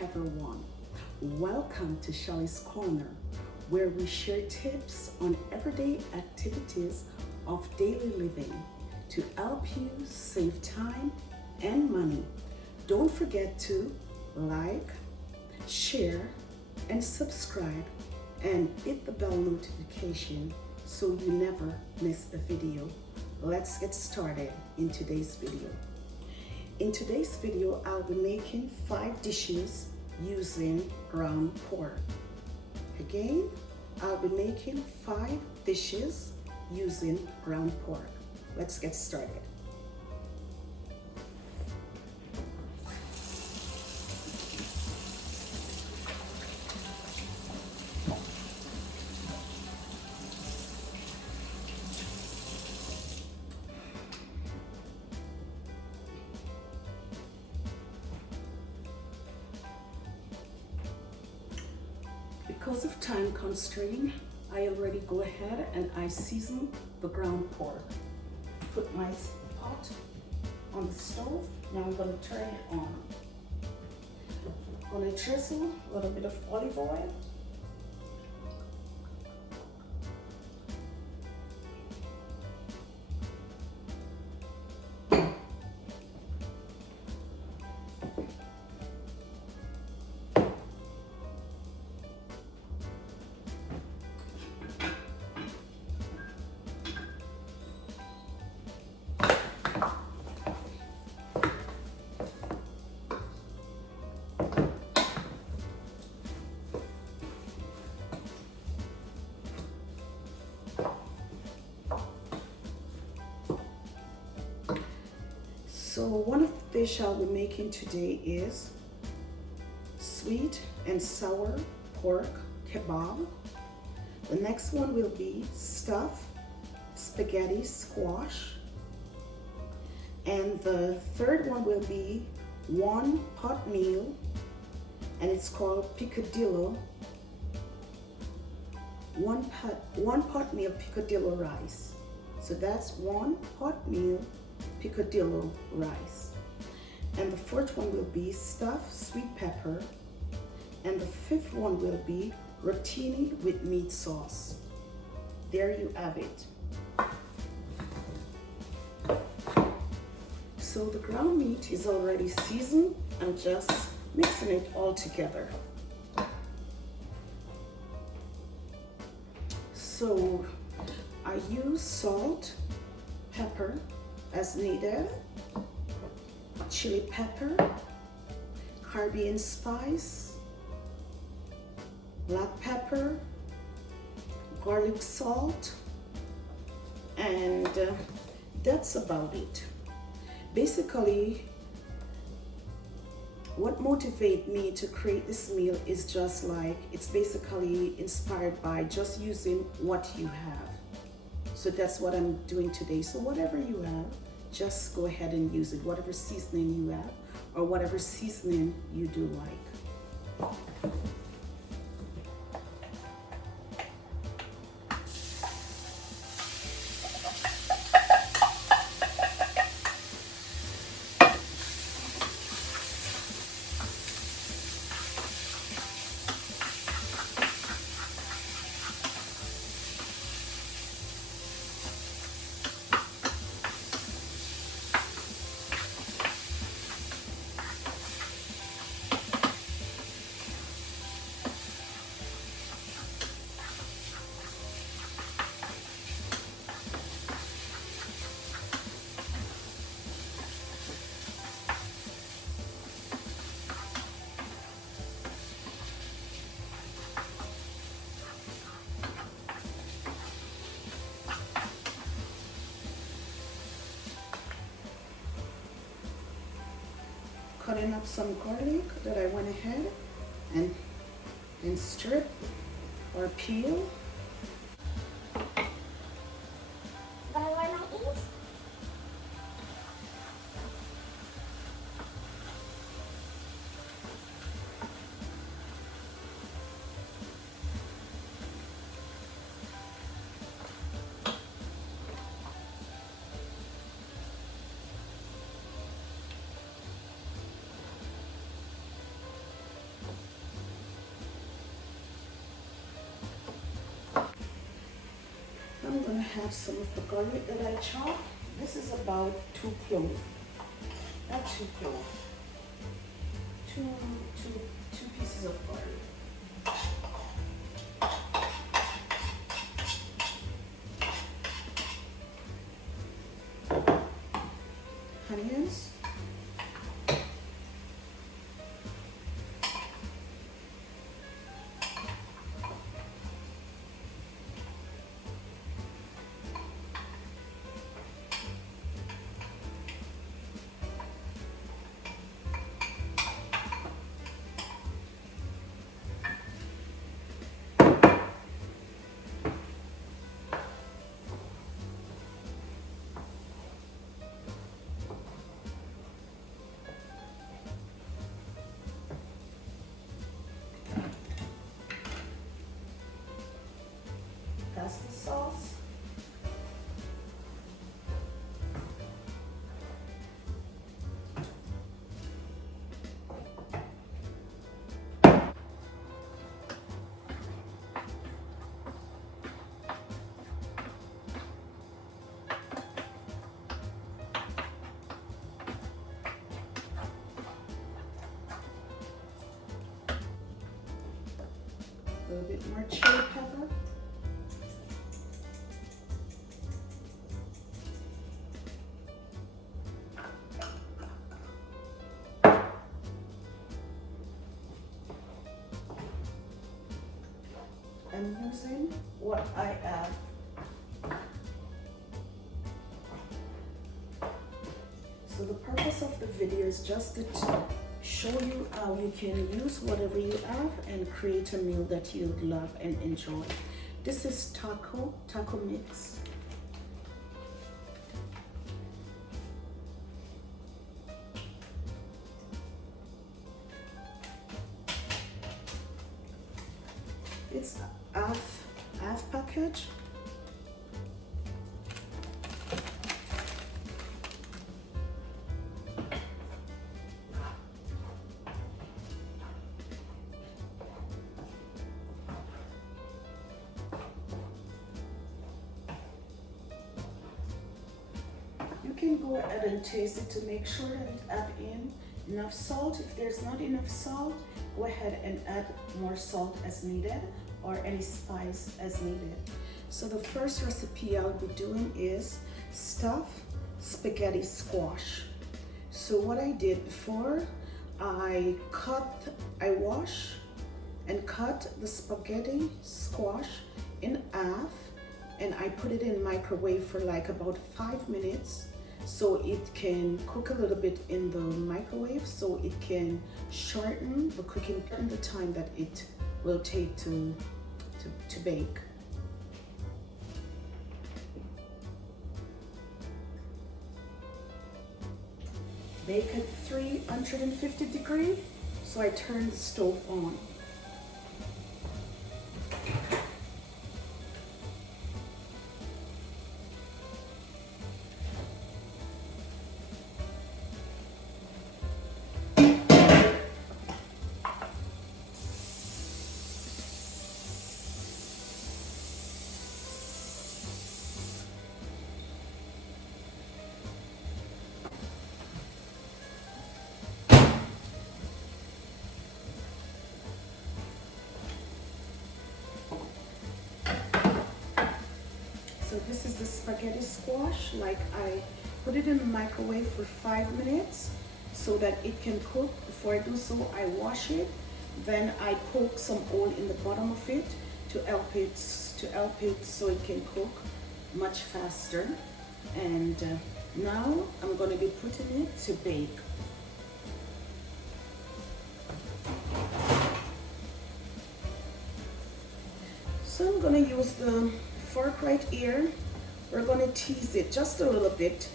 everyone. Welcome to Shelly's Corner, where we share tips on everyday activities of daily living to help you save time and money. Don't forget to like, share, and subscribe, and hit the bell notification so you never miss a video. Let's get started in today's video. In today's video, I'll be making 5 dishes using ground pork. Again, I'll be making 5 dishes using ground pork. Let's get started. Because of time constraint, I already go ahead and I season the ground pork. Put my pot on the stove. Now I'm going to turn it on. I'm going to drizzle a little bit of olive oil. So one of the dishes I'll be making today is sweet and sour pork kebab. The next one will be stuffed spaghetti squash. And the third one will be one pot meal, and it's called picadillo. One pot meal picadillo rice. So that's one pot meal picadillo rice. And the fourth one will be stuffed sweet pepper, and the fifth one will be rotini with meat sauce. There you have it. So the ground meat is already seasoned. I'm just mixing it all together. So I use salt, pepper as needed, chili pepper, Caribbean spice, black pepper, garlic salt, and that's about it. Basically, what motivated me to create this meal is just like, it's basically inspired by just using what you have. So that's what I'm doing today. So whatever you have, just go ahead and use it. Whatever seasoning you have, or whatever seasoning you do like. Cutting up some garlic that I went ahead and strip or peel. I'm gonna have some of the garlic that I chopped. This is about 2 cloves, not 2 cloves, two pieces of garlic. Onions. Pasta sauce. A little bit more chili pepper. I'm using what I have. So the purpose of the video is just to show you how you can use whatever you have and create a meal that you love and enjoy. This is taco mix. It's half package. You can go ahead and taste it to make sure that it adds in enough salt. If there's not enough salt, go ahead and add more salt as needed or any spice as needed. So the first recipe I'll be doing is stuffed spaghetti squash. So what I did before, I wash and cut the spaghetti squash in half, and I put it in microwave for like about 5 minutes so it can cook a little bit in the microwave, so it can shorten the cooking and the time that it will take to bake. Bake at 350 degrees, so I turn the stove on. So this is the spaghetti squash. Like, I put it in the microwave for 5 minutes so that it can cook. Before I do so, I wash it. Then I poke some oil in the bottom of it to help it so it can cook much faster. And now I'm going to be putting it to bake. So I'm going to use the fork right here. We're going to tease it just a little bit.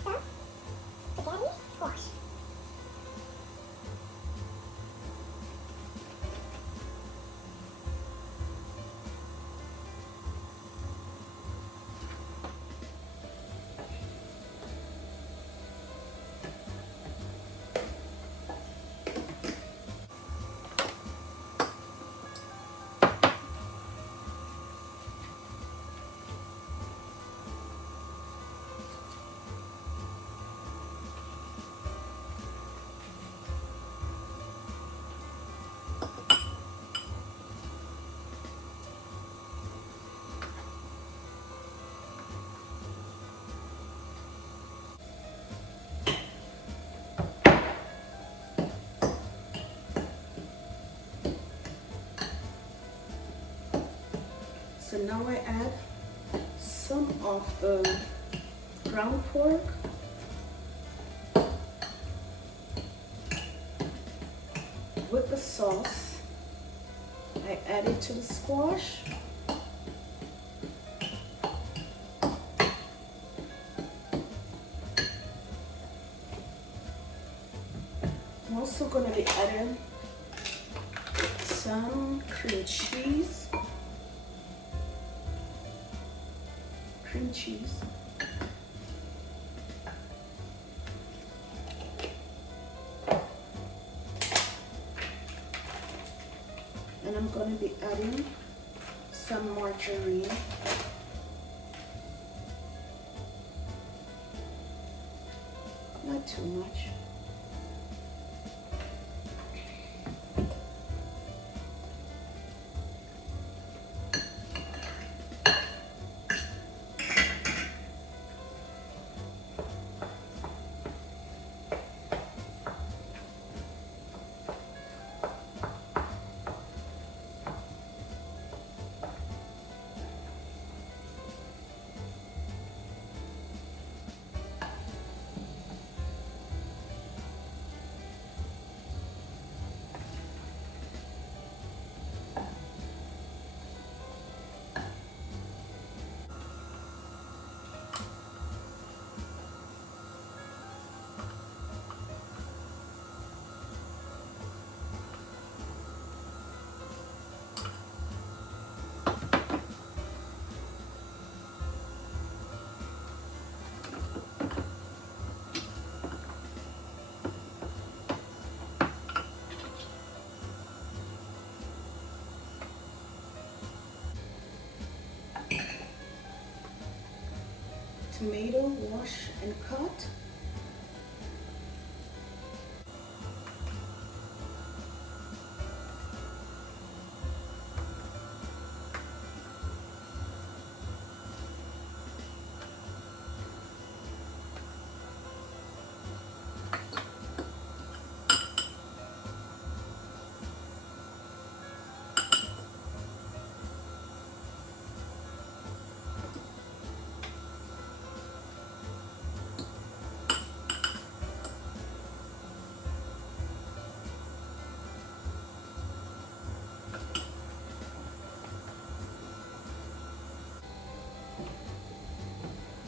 stuffed spaghetti squash. So now I add some of the ground pork, with the sauce. I add it to the squash. I'm also going to be adding some cream cheese. And I'm going to be adding some margarine. Not too much. Tomato, wash and cut.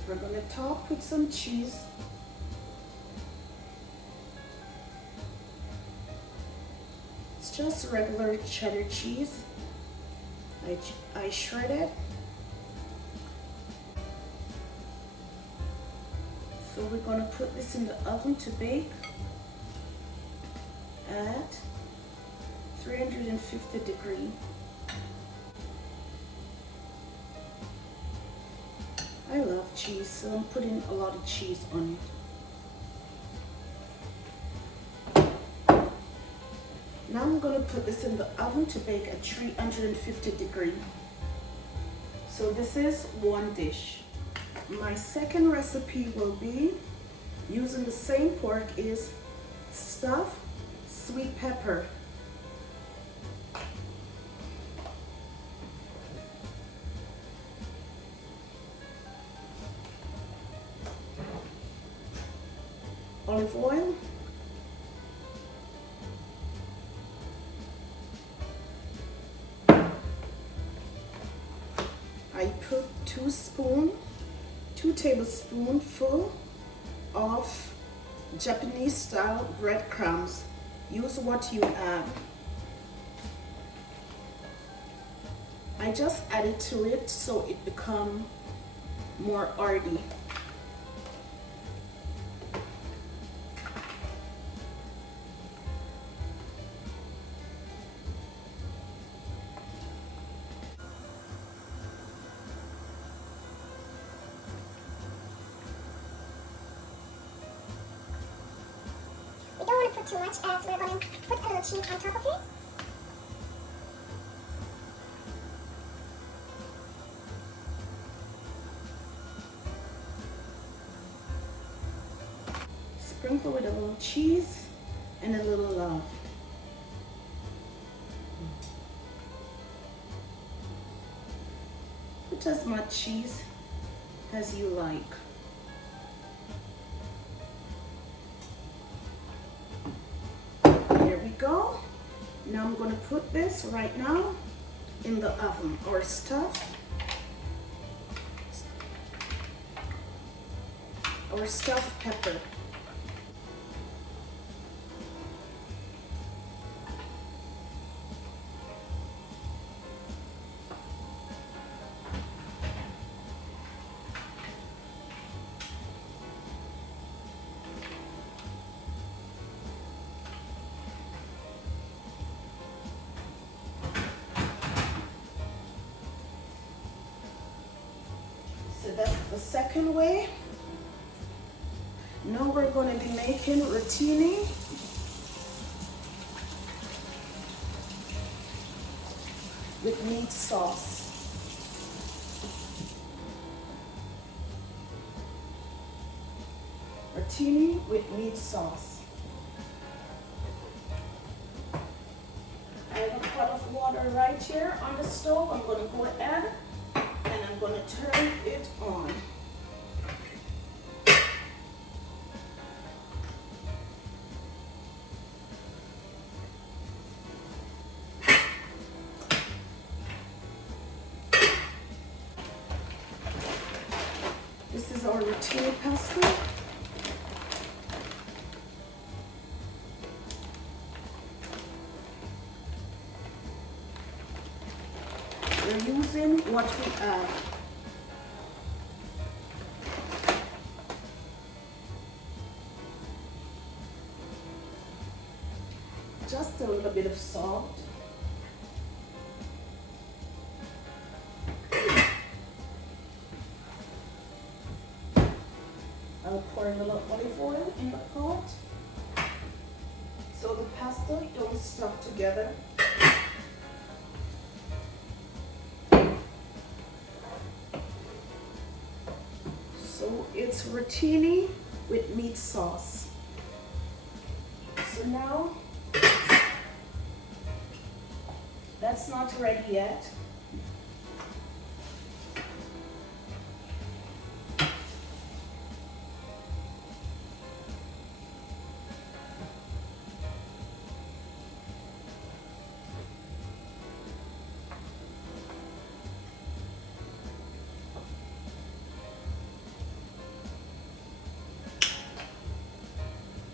We're going to top with some cheese. It's just regular cheddar cheese. I shred it. So we're going to put this in the oven to bake at 350 degrees. I love cheese, so I'm putting a lot of cheese on it. Now I'm going to put this in the oven to bake at 350 degrees. So this is one dish. My second recipe will be using the same pork is stuffed sweet pepper. Olive oil, I put 2 tablespoons full of Japanese style breadcrumbs. Use what you have. I just added to it so it become more hearty. We don't want to put too much as we're going to put a little cheese on top of it. Sprinkle with a little cheese and a little love. Put as much cheese as you like. There we go. Now I'm going to put this right now in the oven or stuff. Or stuffed pepper. So that's the second way. Now we're going to be making rotini. With meat sauce. Rotini with meat sauce. I have a pot of water right here on the stove. I'm going to go ahead and I'm going to turn it on. This is our rotini pasta. We're using what we have. Just a little bit of salt. I'll pour a little olive oil in the pot so the pasta don't stuck together. So it's rotini with meat sauce. So now that's not ready yet.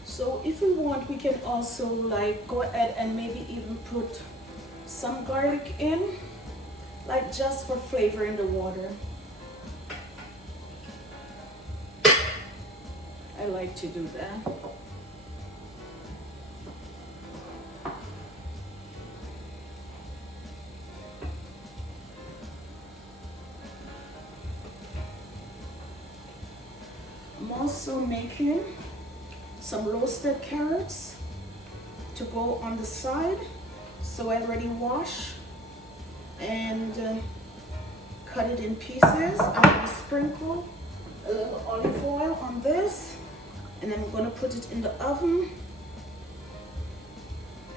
So if we want, we can also like go ahead and maybe even put some garlic in, like just for flavor in the water. I like to do that. I'm also making some roasted carrots to go on the side. So I already wash and cut it in pieces. I'm going to sprinkle a little olive oil on this and I'm going to put it in the oven.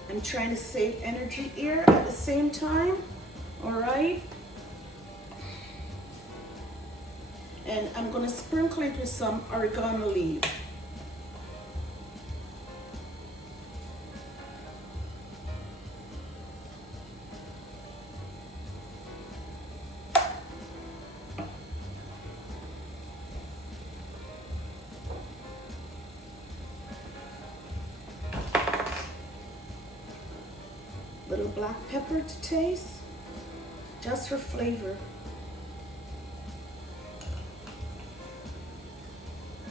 I'm trying to save energy here at the same time. All right. And I'm going to sprinkle it with some oregano leaf. Little black pepper to taste, just for flavor.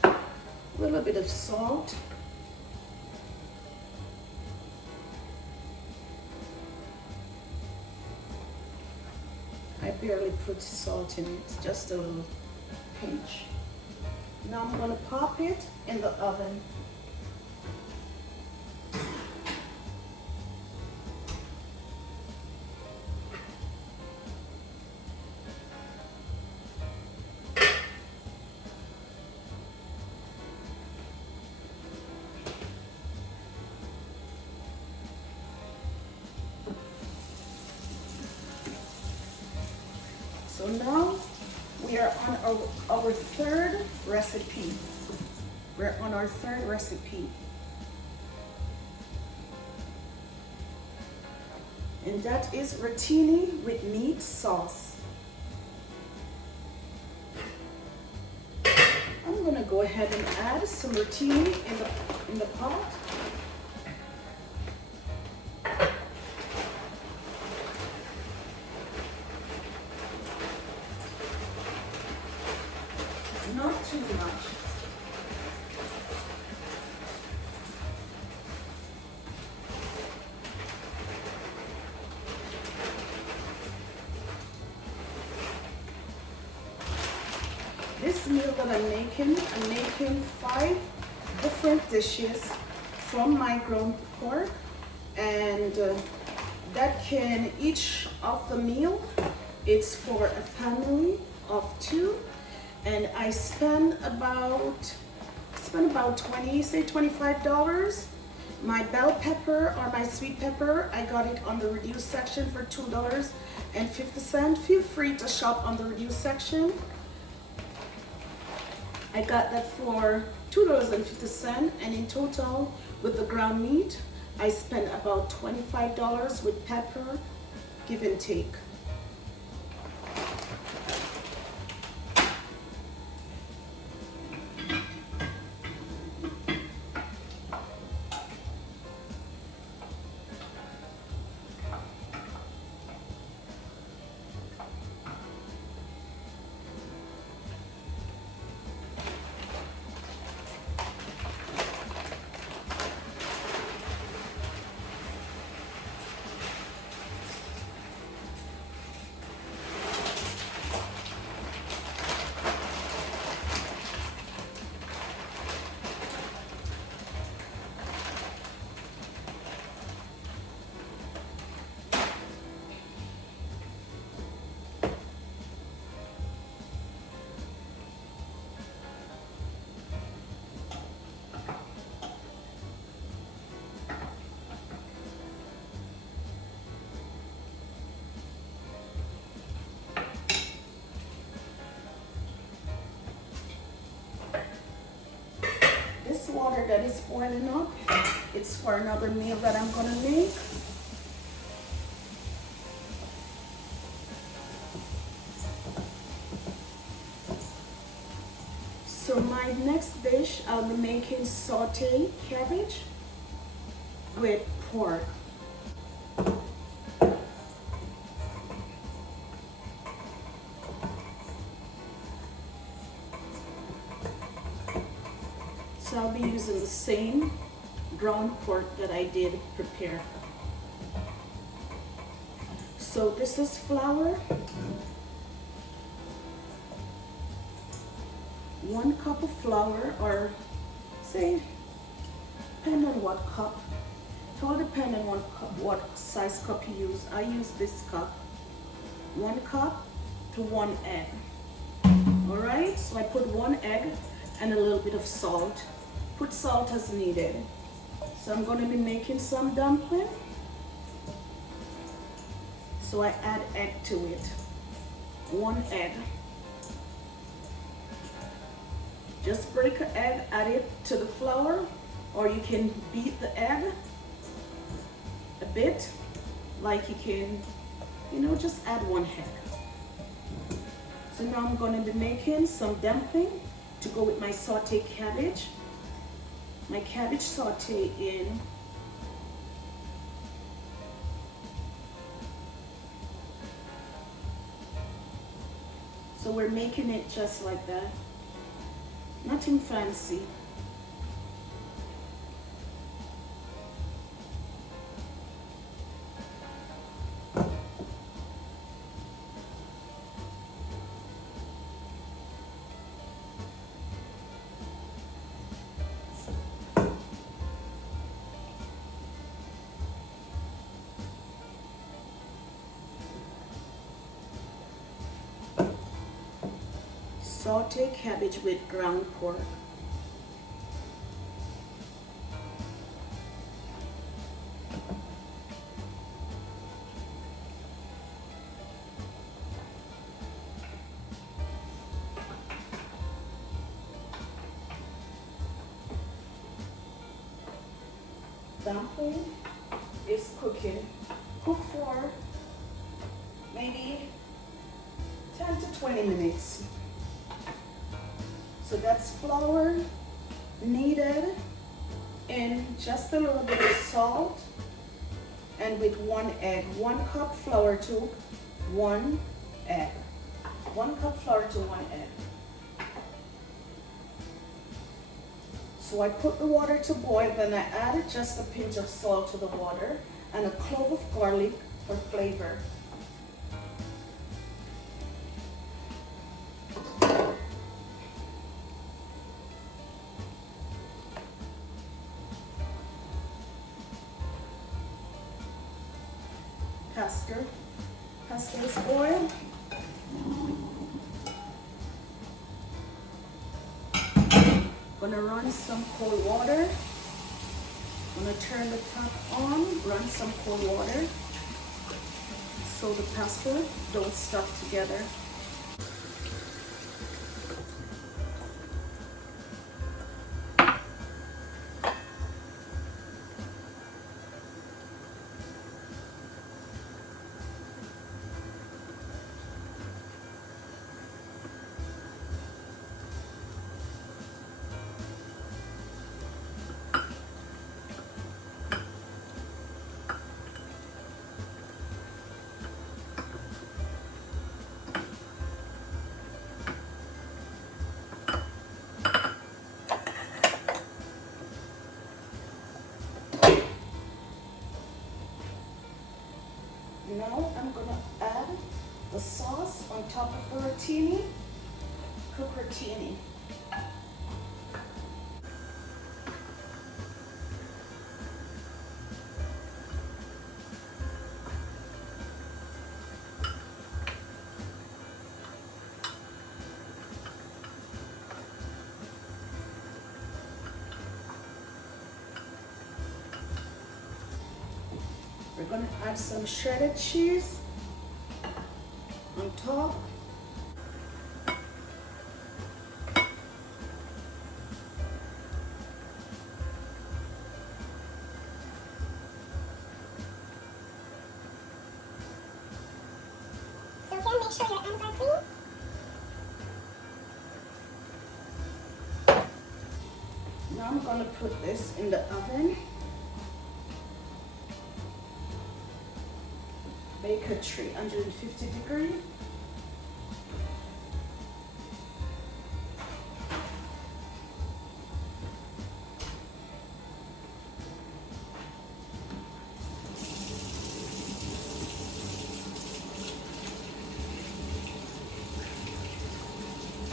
A little bit of salt. I barely put salt in it, just a little pinch. Now I'm gonna pop it in the oven. So now we are on our third recipe. We're on our third recipe. And that is rotini with meat sauce. I'm gonna go ahead and add some rotini in the pot. Not too much. This meal that I'm making 5 different dishes from my ground pork, and that can, each of the meal, it's for a family of 2. And I spend about $25. My bell pepper or my sweet pepper, I got it on the reduced section for $2.50. Feel free to shop on the reduced section. I got that for $2.50, and in total with the ground meat, I spent about $25 with pepper, give and take. Water that is boiling up, it's for another meal that I'm gonna make. So my next dish, I'll be making sauteed cabbage with pork. So I'll be using the same ground pork that I did prepare. So this is flour, 1 cup of flour, or say, depending on what cup. It all depends on what size cup you use. I use this cup. 1 cup to 1 egg. All right, so I put 1 egg and a little bit of salt. Put salt as needed. So I'm going to be making some dumpling. So I add egg to it. 1 egg. Just break an egg, add it to the flour, or you can beat the egg a bit, like you can, just add 1 egg. So now I'm going to be making some dumpling to go with my sauteed cabbage. My cabbage saute in making it just like that. Nothing fancy. Saute cabbage with ground pork. Dumpling is cooking. Cook for maybe 10 to 20 minutes. So that's flour needed and just a little bit of salt, and with 1 egg. 1 cup flour to 1 egg. 1 cup flour to 1 egg. So I put the water to boil, then I added just a pinch of salt to the water and a clove of garlic for flavor. Pastor is oil. Gonna run some cold water. Gonna turn the tap on, run some cold water so the pasta don't stuck together. Now I'm gonna add the sauce on top of the rotini, cooked rotini. We're gonna add some shredded cheese on top. So again, make sure your ends are clean. Now I'm gonna put this in the oven. Bake at 350 degrees.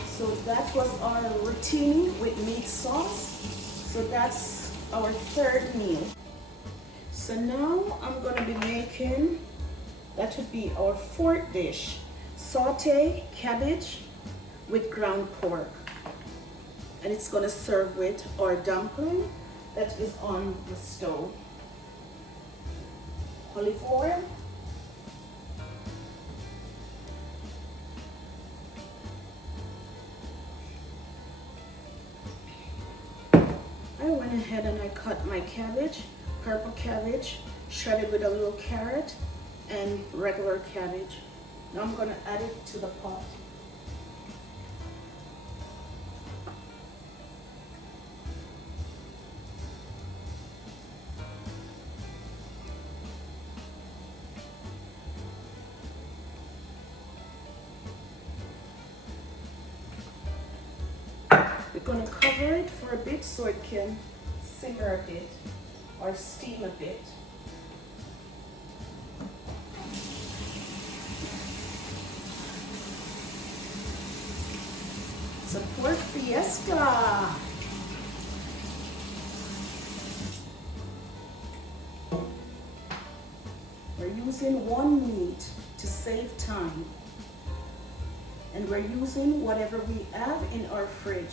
So that was our rotini with meat sauce. So that's our third meal. So now I'm gonna be making, that would be our fourth dish, saute cabbage with ground pork. And it's gonna serve with our dumpling that is on the stove. Olive oil. I went ahead and I cut my cabbage, purple cabbage, shredded with a little carrot, and regular cabbage. Now I'm gonna add it to the pot. going to cover it for a bit so it can simmer a bit or steam a bit. Support Fiesta. We're using one meat to save time. And we're using whatever we have in our fridge.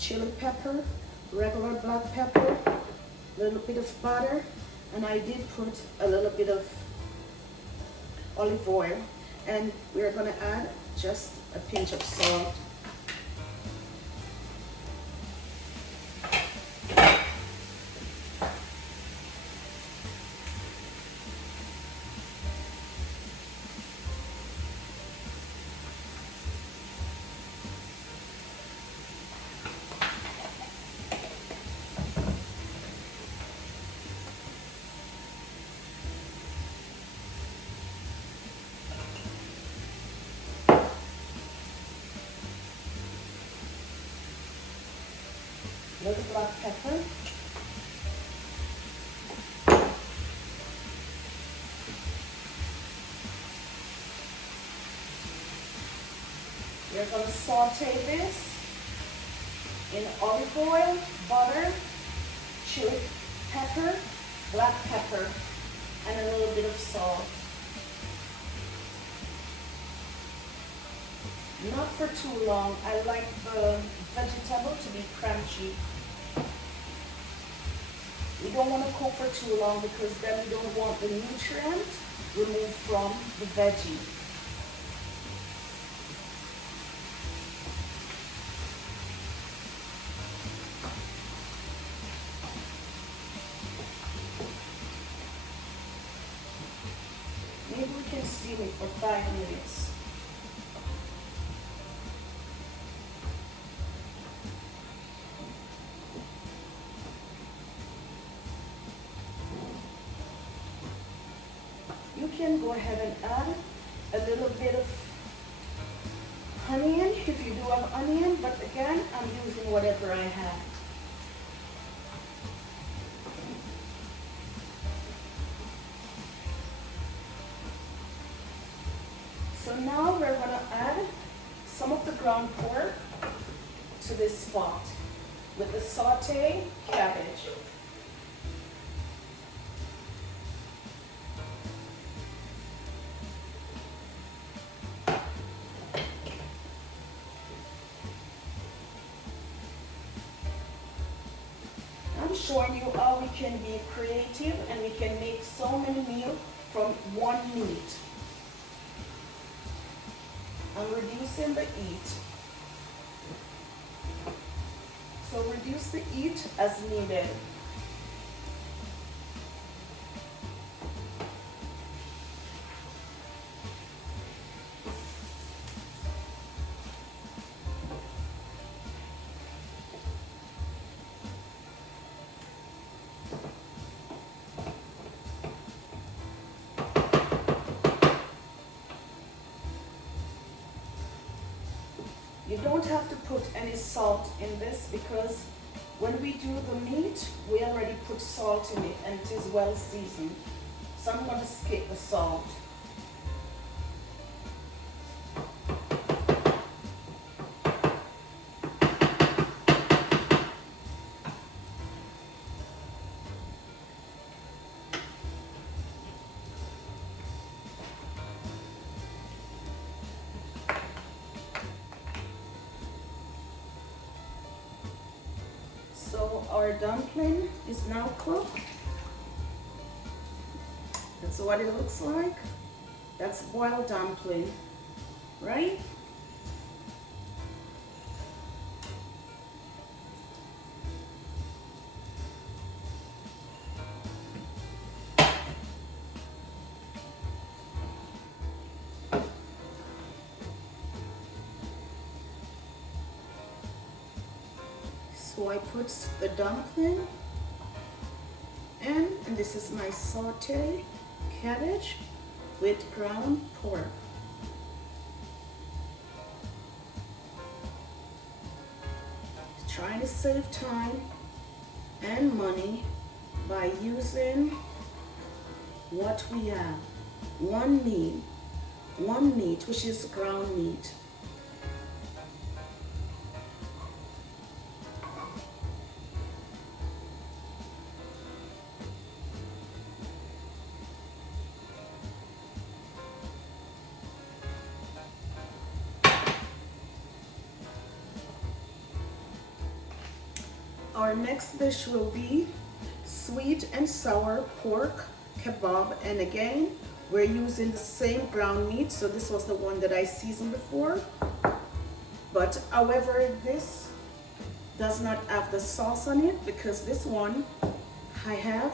Chili pepper, regular black pepper, a little bit of butter, and I did put a little bit of olive oil, and we're going to add just a pinch of salt. Little black pepper. We're going to saute this in olive oil, butter, chili pepper, black pepper, and a little bit of salt. Not for too long. I like the vegetable to be crunchy. We don't want to cook for too long because then we don't want the nutrient removed from the veggie. Maybe we can steam it for 5 minutes. You can go ahead and add a little bit of onion if you do have onion, but again, I'm using whatever I have. So now we're going to add some of the ground pork to this pot with the sauté cabbage. I'm showing you how we can be creative and we can make so many meals from one meat. I'm reducing the heat. So reduce the heat as needed. You don't have to put any salt in this because when we do the meat, we already put salt in it and it is well seasoned. So I'm going to skip the salt. So our dumpling is now cooked. That's what it looks like. That's boiled dumpling, right? So I put the dumpling in, and this is my saute cabbage with ground pork. Trying to save time and money by using what we have. One meat, which is ground meat. Our next dish will be sweet and sour pork kebab, and again we're using the same ground meat. So this was the one that I seasoned before, but however this does not have the sauce on it, because this one I have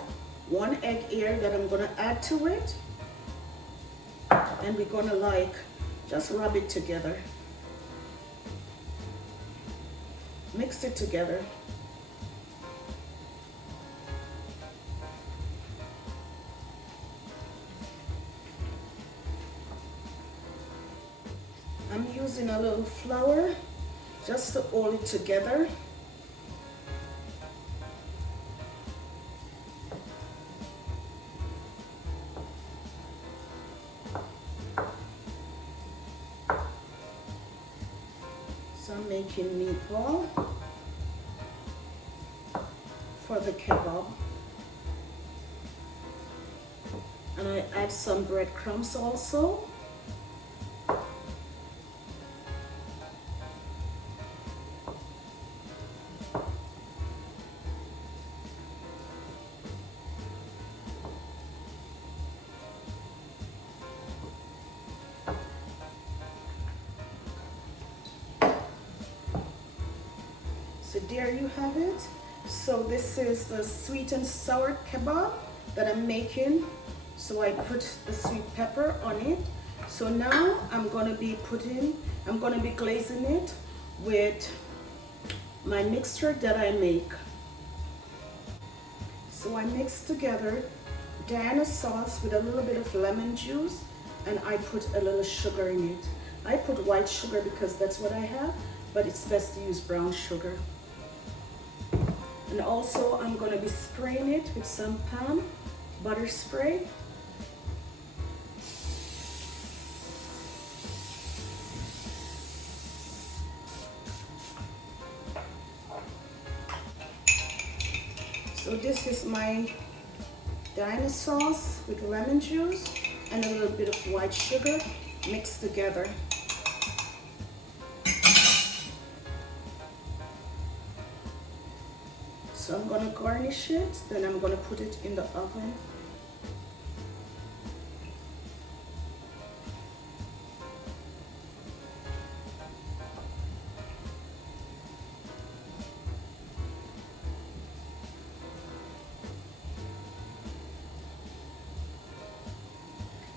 1 egg here that I'm gonna add to it, and we're gonna like just rub it together, mix it together. I'm using a little flour just to hold it together. So I'm making meatball for the kebab. And I add some breadcrumbs also. So there you have it. So this is the sweet and sour kebab that I'm making. So I put the sweet pepper on it. So now I'm gonna be glazing it with my mixture that I make. So I mix together Diana sauce with a little bit of lemon juice, and I put a little sugar in it. I put white sugar because that's what I have, but it's best to use brown sugar. And also I'm gonna be spraying it with some palm butter spray. So this is my Diana sauce with lemon juice and a little bit of white sugar mixed together. So I'm gonna garnish it, then I'm gonna put it in the oven.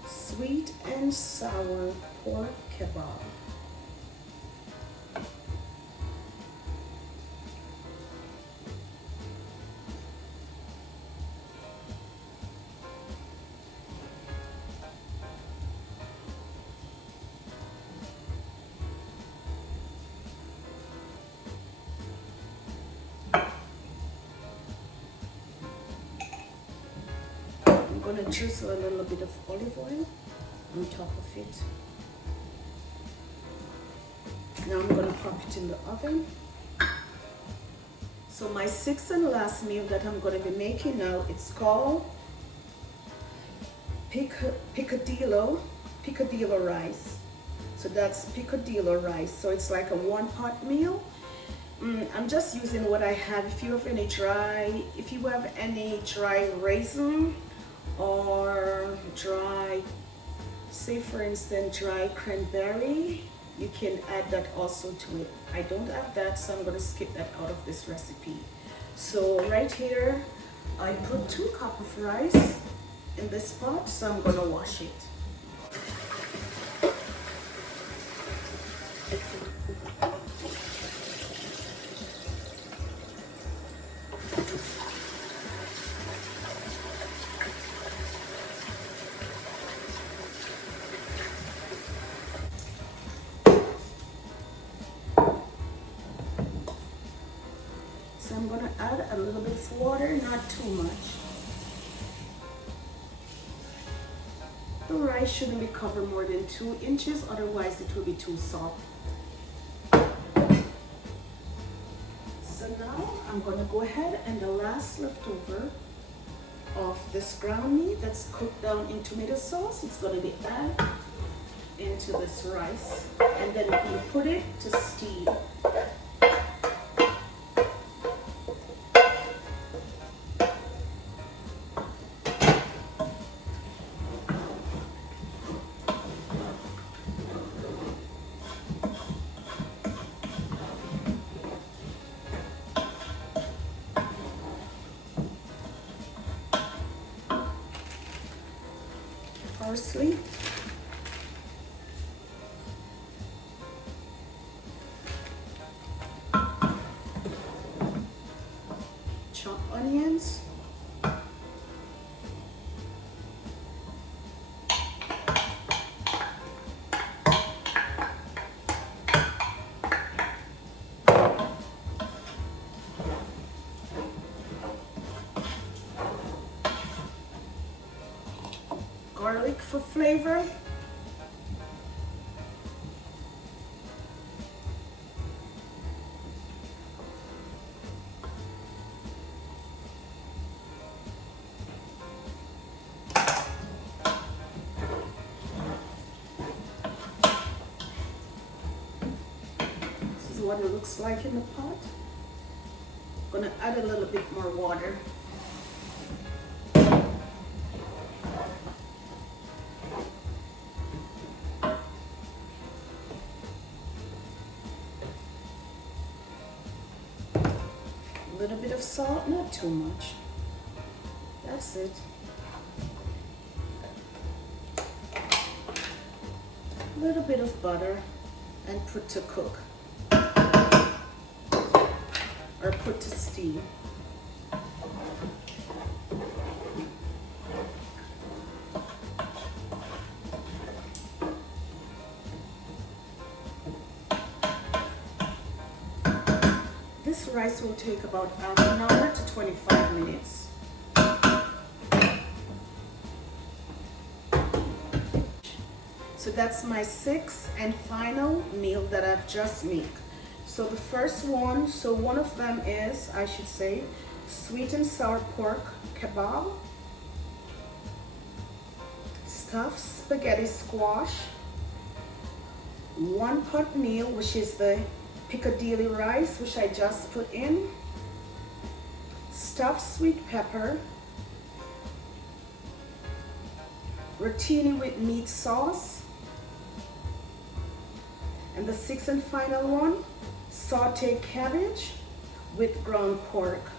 Sweet and sour pork kebab. I'm going to drizzle a little bit of olive oil on top of it. Now I'm going to pop it in the oven. So my sixth and last meal that I'm going to be making now, it's called picadillo rice. So that's picadillo rice. So it's like a one-pot meal. I'm just using what I have. If you have any dry raisin or dry, say for instance, dry cranberry, you can add that also to it. I don't have that, so I'm going to skip that out of this recipe. So right here, I put 2 cups of rice in this pot, so I'm going to wash it. I'm gonna add a little bit of water, not too much. The rice shouldn't be covered more than 2 inches, otherwise it will be too soft. So now I'm gonna go ahead and the last leftover of this ground meat that's cooked down in tomato sauce, it's gonna be added into this rice, and then we're gonna put it to steam. Parsley, chopped onions, garlic for flavor, this is what it looks like in the pot. Gonna add a little bit more water. A little bit of salt, not too much. That's it. A little bit of butter and put to cook or put to steam. This rice will take about half an hour to 25 minutes. So that's my 6th and final meal that I've just made. So the first one, so one of them is, I should say, sweet and sour pork kebab, stuffed spaghetti squash, one pot meal, which is the piccadilly rice, which I just put in, stuffed sweet pepper, rotini with meat sauce, and the 6th and final one, sauteed cabbage with ground pork,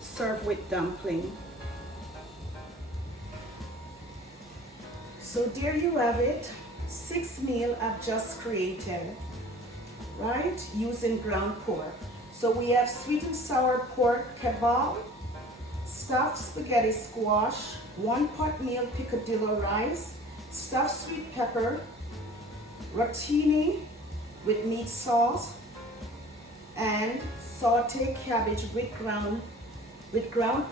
served with dumpling. So there you have it, 6 meal I've just created, right, using ground pork. So we have sweet and sour pork kebab, stuffed spaghetti squash, one pot meal piccadilly rice, stuffed sweet pepper, rotini with meat sauce, and sauteed cabbage with ground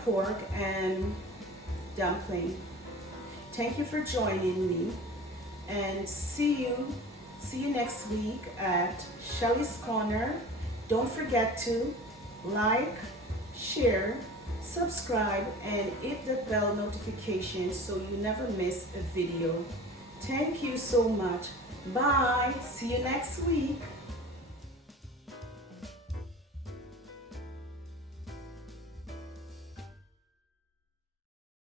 pork and dumpling. Thank you for joining me, and see you next week at Shelly's Corner. Don't forget to like, share, subscribe, and hit the bell notification so you never miss a video. Thank you so much. Bye. See you next week.